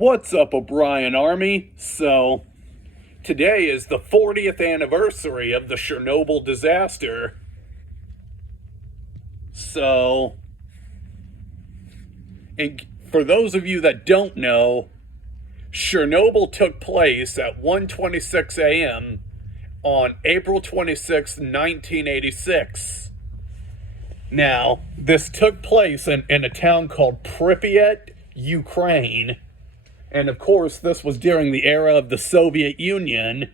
What's up, O'Brien Army? So, today is the 40th anniversary of the Chernobyl disaster. So, and for those of you that don't know, Chernobyl took place at 1:26 a.m. on April 26, 1986. Now, this took place in a town called Pripyat, Ukraine. And of course, this was during the era of the Soviet Union.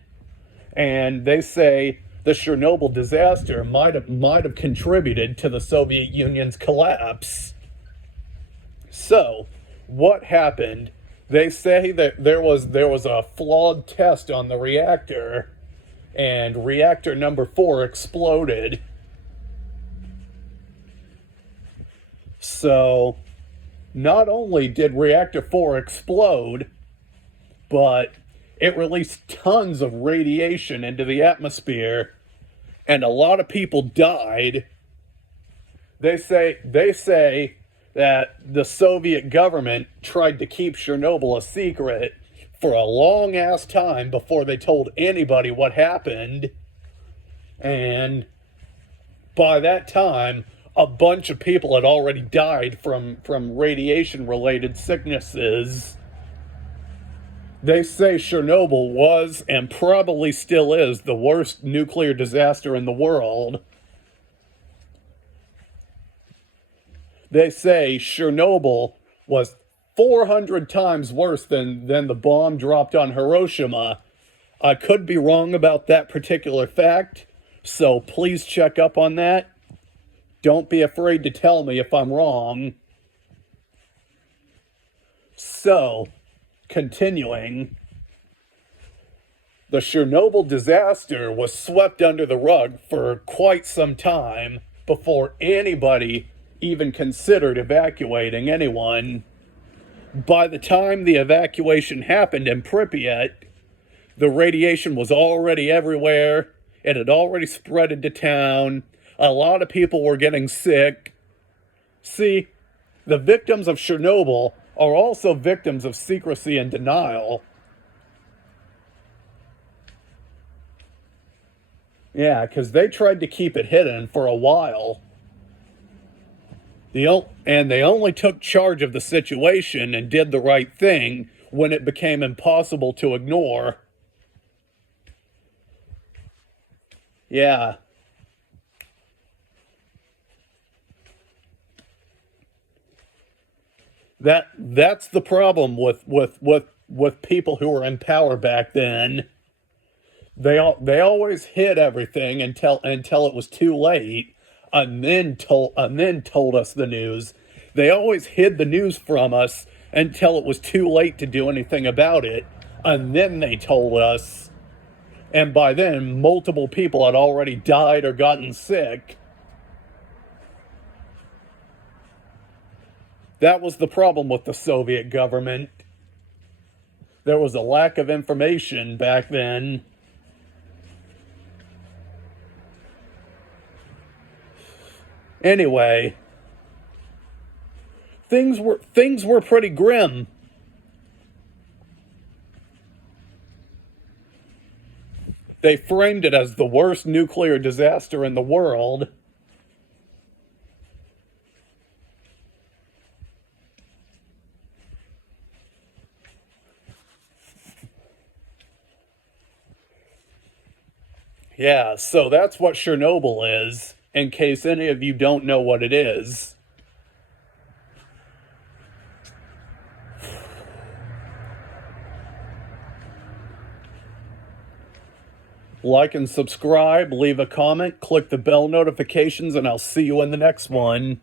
And they say the Chernobyl disaster might have contributed to the Soviet Union's collapse. So, what happened? They say that there was a flawed test on the reactor, and reactor number 4 exploded. So, not only did reactor 4 explode, but it released tons of radiation into the atmosphere, and a lot of people died. They say that the Soviet government tried to keep Chernobyl a secret for a long ass time before they told anybody what happened. And by that time, a bunch of people had already died from radiation-related sicknesses. They say Chernobyl was, and probably still is, the worst nuclear disaster in the world. They say Chernobyl was 400 times worse than the bomb dropped on Hiroshima. I could be wrong about that particular fact, so please check up on that. Don't be afraid to tell me if I'm wrong. So, continuing, the Chernobyl disaster was swept under the rug for quite some time before anybody even considered evacuating anyone. By the time the evacuation happened in Pripyat, the radiation was already everywhere. It had already spread into town. A lot of people were getting sick. See, the victims of Chernobyl are also victims of secrecy and denial. Yeah, because they tried to keep it hidden for a while. And they only took charge of the situation and did the right thing when it became impossible to ignore. Yeah. That's the problem with people who were in power back then. They always hid everything until it was too late, and then told us the news. They always hid the news from us until it was too late to do anything about it, and then they told us. And by then, multiple people had already died or gotten sick. That was the problem with the Soviet government. There was a lack of information back then. Anyway, things were pretty grim. They framed it as the worst nuclear disaster in the world. Yeah, so that's what Chernobyl is, in case any of you don't know what it is. Like and subscribe, leave a comment, click the bell notifications, and I'll see you in the next one.